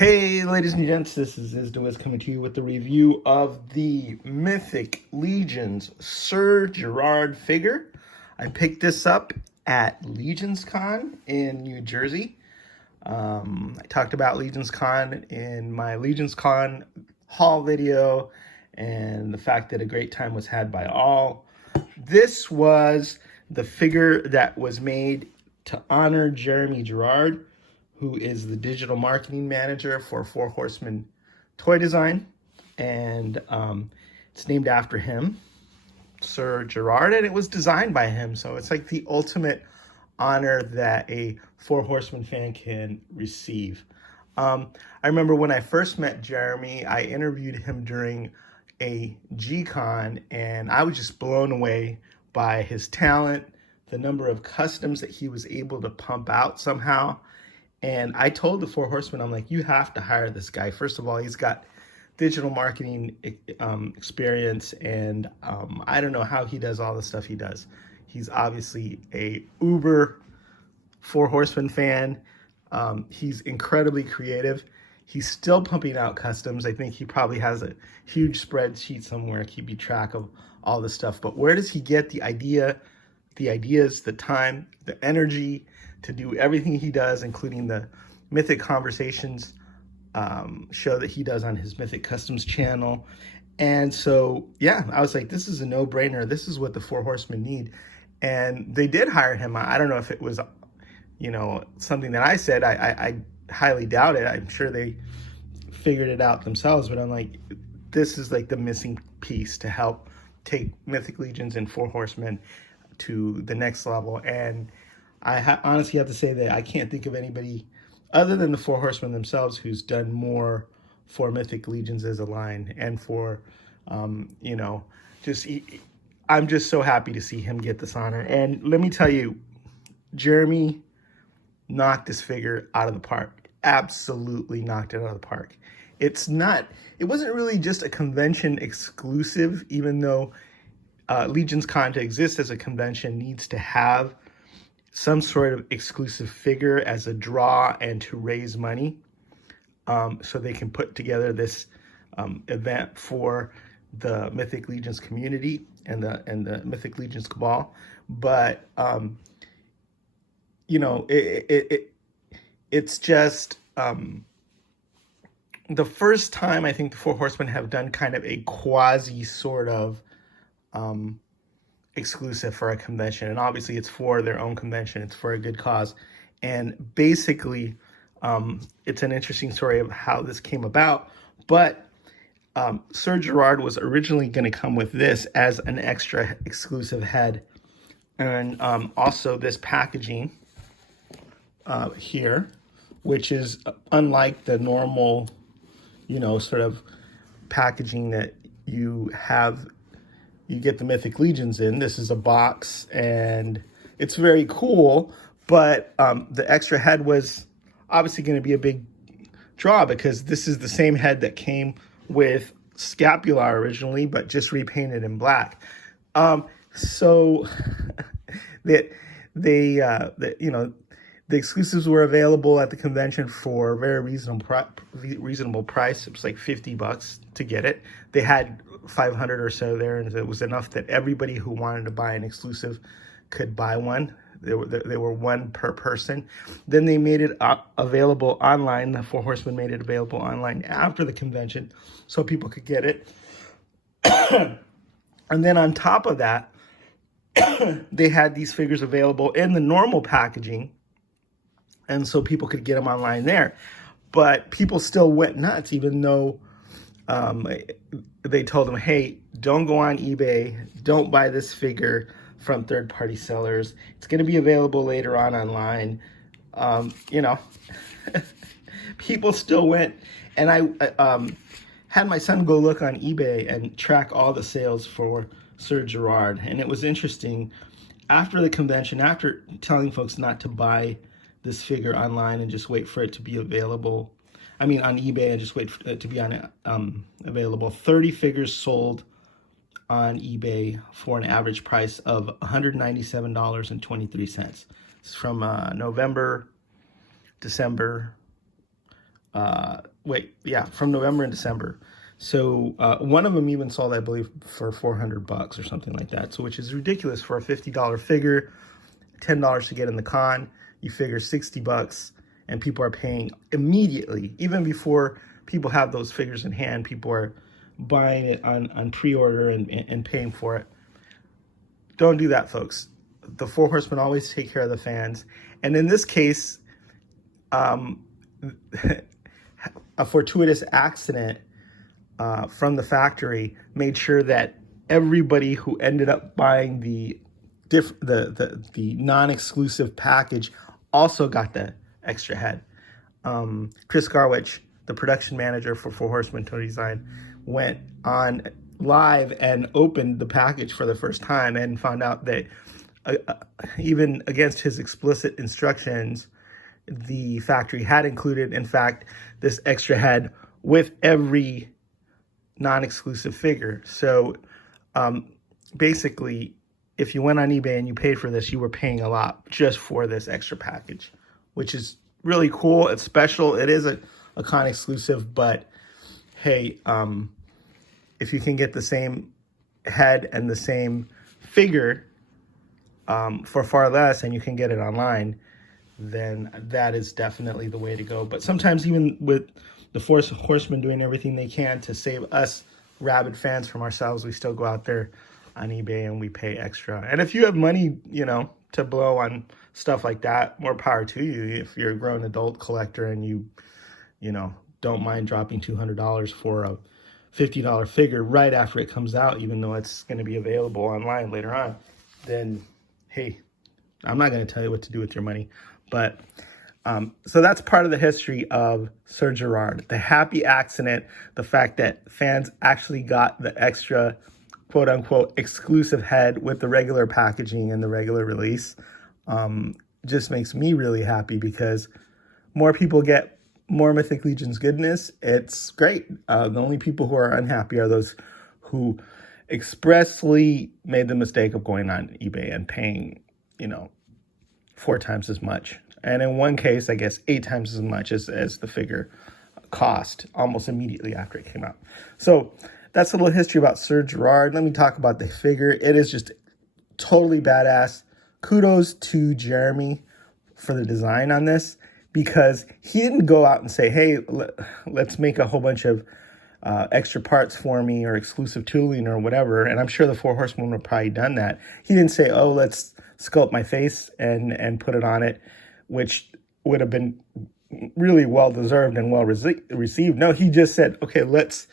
Hey, ladies and gents, this is Izdoiz coming to you with the review of the Mythic Legions Sir Gerard figure. I picked this up at Legions Con in New Jersey. I talked about Legions Con in my Legions Con haul video and the fact that a great time was had by all. This was the figure that was made to honor Jeremy Girard, who is the digital marketing manager for Four Horsemen toy design. And it's named after him, Sir Gerard, and it was designed by him. So it's like the ultimate honor that a Four Horsemen fan can receive. I remember when I first met Jeremy, I interviewed him during a G-Con, and I was just blown away by his talent, the number of customs that he was able to pump out somehow. And I told the Four Horsemen, I'm like, you have to hire this guy. First of all, he's got digital marketing experience, and I don't know how he does all the stuff he does. He's obviously a uber Four Horsemen fan. He's incredibly creative. He's still pumping out customs. I think he probably has a huge spreadsheet somewhere keeping track of all this stuff. But where does he get the ideas, the time, the energy to do everything he does, including the Mythic Conversations show that he does on his Mythic Customs channel? And so, yeah, I was like, this is a no-brainer. This is what the Four Horsemen need. And they did hire him. I don't know if it was, something that I said. I highly doubt it. I'm sure they figured it out themselves, but I'm like, this is like the missing piece to help take Mythic Legions and Four Horsemen to the next level. And I honestly have to say that I can't think of anybody other than the Four Horsemen themselves who's done more for Mythic Legions as a line and for, I'm just so happy to see him get this honor. And let me tell you, Jeremy knocked this figure out of the park. Absolutely knocked it out of the park. It wasn't really just a convention exclusive, even though Legions Con to exist as a convention needs to have some sort of exclusive figure as a draw and to raise money, so they can put together this event for the Mythic Legions community and the Mythic Legions Cabal. But it's just the first time I think the Four Horsemen have done kind of a quasi sort of exclusive for a convention. And obviously it's for their own convention. It's for a good cause. And basically, it's an interesting story of how this came about. But Sir Gerard was originally going to come with this as an extra exclusive head. And also this packaging here, which is unlike the normal, sort of packaging that you have. You get the Mythic Legions in. This is a box, and it's very cool, but the extra head was obviously going to be a big draw because this is the same head that came with Scapular originally, but just repainted in black. So the exclusives were available at the convention for a very reasonable price. It was like $50 to get it. They had 500 or so there, and it was enough that everybody who wanted to buy an exclusive could buy one. They were one per person. Then they made it available online. The Four Horsemen made it available online after the convention so people could get it. And then on top of that, they had these figures available in the normal packaging, and so people could get them online there. But people still went nuts, even though they told them, hey, don't go on eBay. Don't buy this figure from third-party sellers. It's going to be available later on online. People still went. And I had my son go look on eBay and track all the sales for Sir Gerard. And it was interesting. After the convention, after telling folks not to buy this figure online and just wait for it to be available, on eBay, and just wait for it to be available. 30 figures sold on eBay for an average price of $197.23. It's from November, December, from November and December. So one of them even sold, I believe, for $400 or something like that. So which is ridiculous for a $50 figure, $10 to get in the con. You figure $60, and people are paying immediately, even before people have those figures in hand. People are buying it on pre-order and paying for it. Don't do that, folks. The Four Horsemen always take care of the fans, and in this case, a fortuitous accident from the factory made sure that everybody who ended up buying the non-exclusive package also got the extra head. Chris Garwich, the production manager for Four Horsemen Toy Design, went on live and opened the package for the first time and found out that even against his explicit instructions, the factory had included, in fact, this extra head with every non-exclusive figure. So basically, if you went on eBay and you paid for this, you were paying a lot just for this extra package, which is really cool. It's special. It is a con exclusive, but hey, if you can get the same head and the same figure for far less, and you can get it online, then that is definitely the way to go. But sometimes, even with the Four Horsemen doing everything they can to save us rabid fans from ourselves, we still go out there on eBay and we pay extra. And if you have money, to blow on stuff like that, more power to you. If you're a grown adult collector and you don't mind dropping $200 for a $50 figure right after it comes out, even though it's going to be available online later on, then hey, I'm not going to tell you what to do with your money. But so that's part of the history of Sir Gerard, the happy accident, the fact that fans actually got the extra quote unquote exclusive head with the regular packaging and the regular release. Just makes me really happy, because more people get more Mythic Legion's goodness. It's great. The only people who are unhappy are those who expressly made the mistake of going on eBay and paying, 4 times as much. And in one case, I guess 8 times as much as the figure cost almost immediately after it came out. So that's a little history about Sir Gerard. Let me talk about the figure. It is just totally badass. Kudos to Jeremy for the design on this, because he didn't go out and say, hey, let's make a whole bunch of extra parts for me or exclusive tooling or whatever. And I'm sure the Four Horsemen would have probably done that. He didn't say, oh, let's sculpt my face and put it on it, which would have been really well-deserved and well-received. No, he just said, okay, let's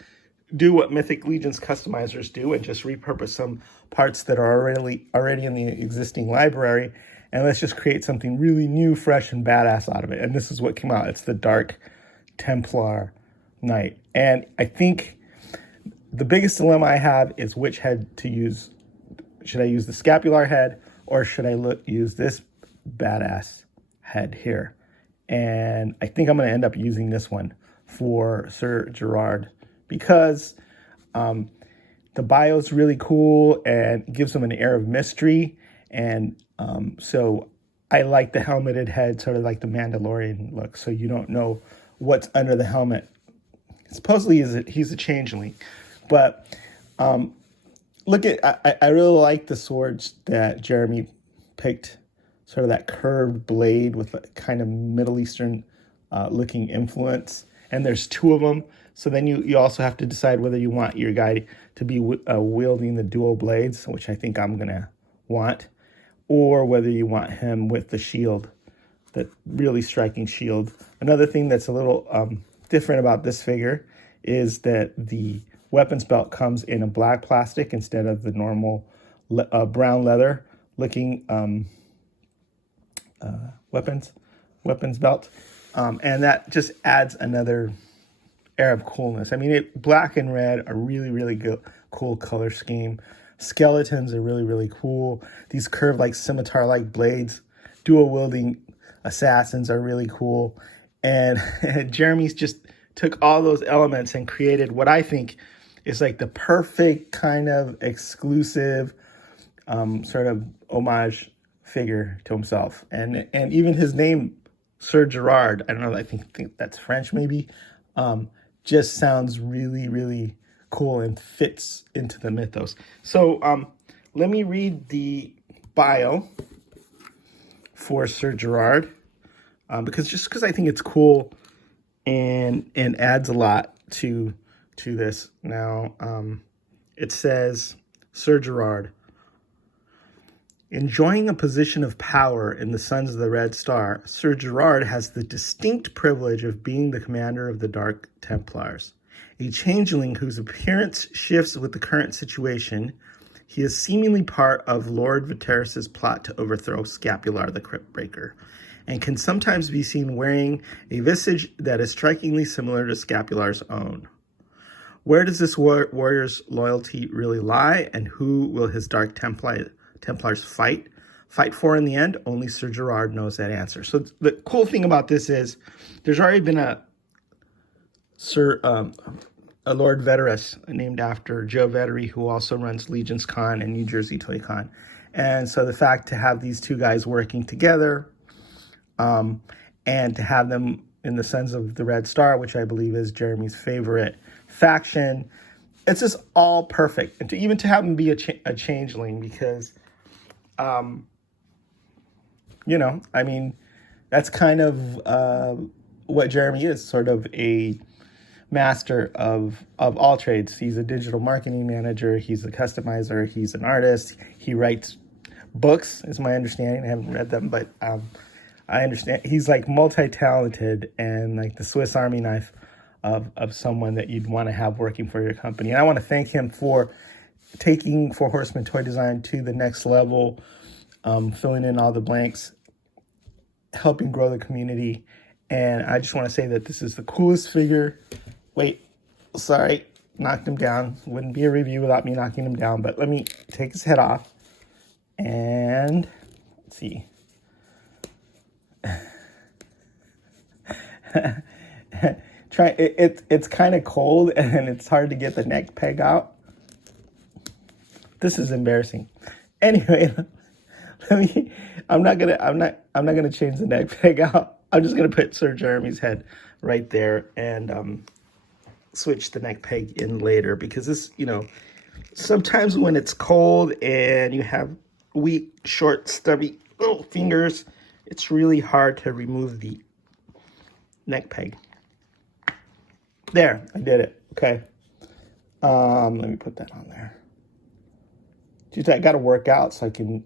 do what Mythic Legion's customizers do and just repurpose some parts that are already in the existing library, and let's just create something really new, fresh, and badass out of it. And this is what came out. It's the Dark Templar Knight. And I think the biggest dilemma I have is which head to use. Should I use the scapular head, or should I use this badass head here? And I think I'm going to end up using this one for Sir Gerard, because the bio's really cool and gives him an air of mystery. And so I like the helmeted head, sort of like the Mandalorian look, so you don't know what's under the helmet. Supposedly he's a changeling. But look at, I really like the swords that Jeremy picked, sort of that curved blade with a kind of Middle Eastern looking influence. And there's 2 of them. So then you also have to decide whether you want your guy to be wielding the dual blades, which I think I'm going to want, or whether you want him with the shield, that really striking shield. Another thing that's a little different about this figure is that the weapons belt comes in a black plastic instead of the normal brown leather looking weapons belt. And that just adds another air of coolness. I mean, black and red are really, really cool color scheme. Skeletons are really, really cool. These curved, like scimitar-like blades, dual-wielding assassins are really cool. And Jeremy's just took all those elements and created what I think is like the perfect kind of exclusive sort of homage figure to himself. And even his name, Sir Gerard, I don't know, I think that's French maybe. just sounds really, really cool and fits into the mythos. So let me read the bio for Sir Gerard, because I think it's cool and adds a lot to this. Now, it says, Sir Gerard, enjoying a position of power in the Sons of the Red Star, Sir Gerard has the distinct privilege of being the commander of the Dark Templars. A changeling whose appearance shifts with the current situation, he is seemingly part of Lord Viteris's plot to overthrow Scapular the Cryptbreaker, and can sometimes be seen wearing a visage that is strikingly similar to Scapular's own. Where does this warrior's loyalty really lie, and who will his Dark Templars fight for in the end? Only Sir Gerard knows that answer. So the cool thing about this is there's already been a Lord Viteris named after Joe Vettery, who also runs Legion's Con and New Jersey Toy Con. And so the fact to have these two guys working together, and to have them in the Sons of the Red Star, which I believe is Jeremy's favorite faction, it's just all perfect. And even to have him be a changeling, because, that's kind of what Jeremy is, sort of a master of all trades. He's a digital marketing manager. He's a customizer. He's an artist. He writes books, is my understanding. I haven't read them, but I understand he's like multi-talented and like the Swiss Army knife of someone that you'd want to have working for your company. And I want to thank him for taking Four Horsemen toy design to the next level, filling in all the blanks, helping grow the community. And I just want to say that this is the coolest figure. Wait, sorry, knocked him down. Wouldn't be a review without me knocking him down, but let me take his head off. And let's see. It's kind of cold and it's hard to get the neck peg out. This is embarrassing. Anyway, I'm not gonna change the neck peg out. I'm just gonna put Sir Jeremy's head right there and switch the neck peg in later, because this, sometimes when it's cold and you have weak, short, stubby little fingers, it's really hard to remove the neck peg. There, I did it. Okay. Let me put that on there. Geez, I got to work out so I can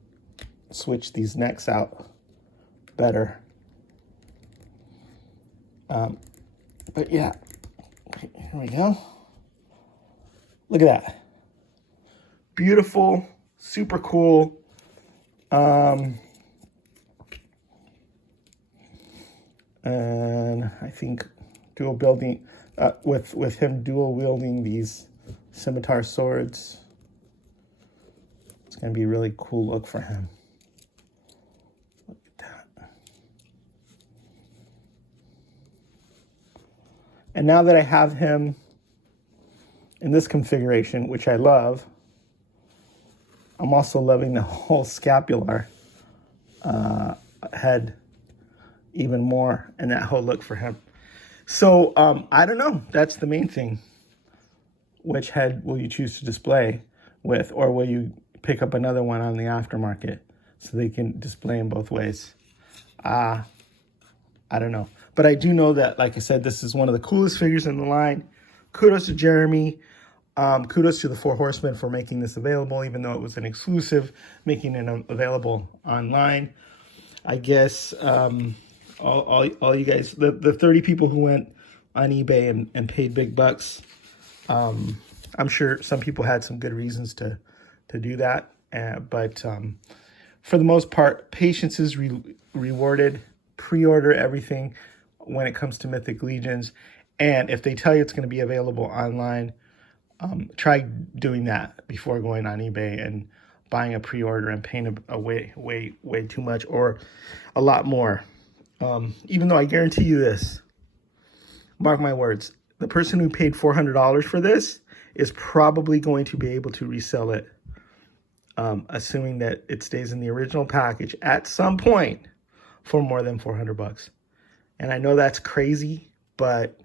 switch these necks out better. But yeah, here we go. Look at that. Beautiful, super cool. And I think dual building, with him dual wielding these scimitar swords, it's going to be a really cool look for him. Look at that. And now that I have him in this configuration, which I love, I'm also loving the whole scapular head even more, and that whole look for him. So I don't know. That's the main thing. Which head will you choose to display with, or will you pick up another one on the aftermarket so they can display them both ways? I don't know. But I do know that, like I said, this is one of the coolest figures in the line. Kudos to Jeremy. Kudos to the Four Horsemen for making this available, even though it was an exclusive, making it available online. I guess all you guys, the 30 people who went on eBay and paid big bucks, I'm sure some people had some good reasons to do that. But for the most part, patience is rewarded. Pre-order everything when it comes to Mythic Legions. And if they tell you it's going to be available online, try doing that before going on eBay and buying a pre-order and paying a way too much or a lot more. Even though I guarantee you this, mark my words, the person who paid $400 for this is probably going to be able to resell it, assuming that it stays in the original package at some point for more than $400. And I know that's crazy, but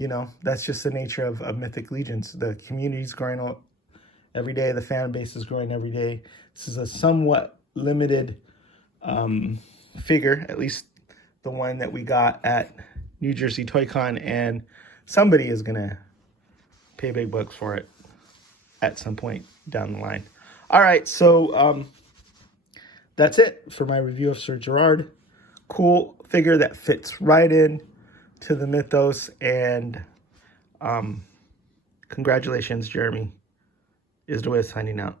you know, that's just the nature of Mythic Legions. The community's growing every day. The fan base is growing every day. This is a somewhat limited figure, at least the one that we got at New Jersey Toy Con, and somebody is going to pay big bucks for it at some point down the line. All right, so that's it for my review of Sir Gerard. Cool figure that fits right in to the mythos, and congratulations, Jeremy. Is the way signing out.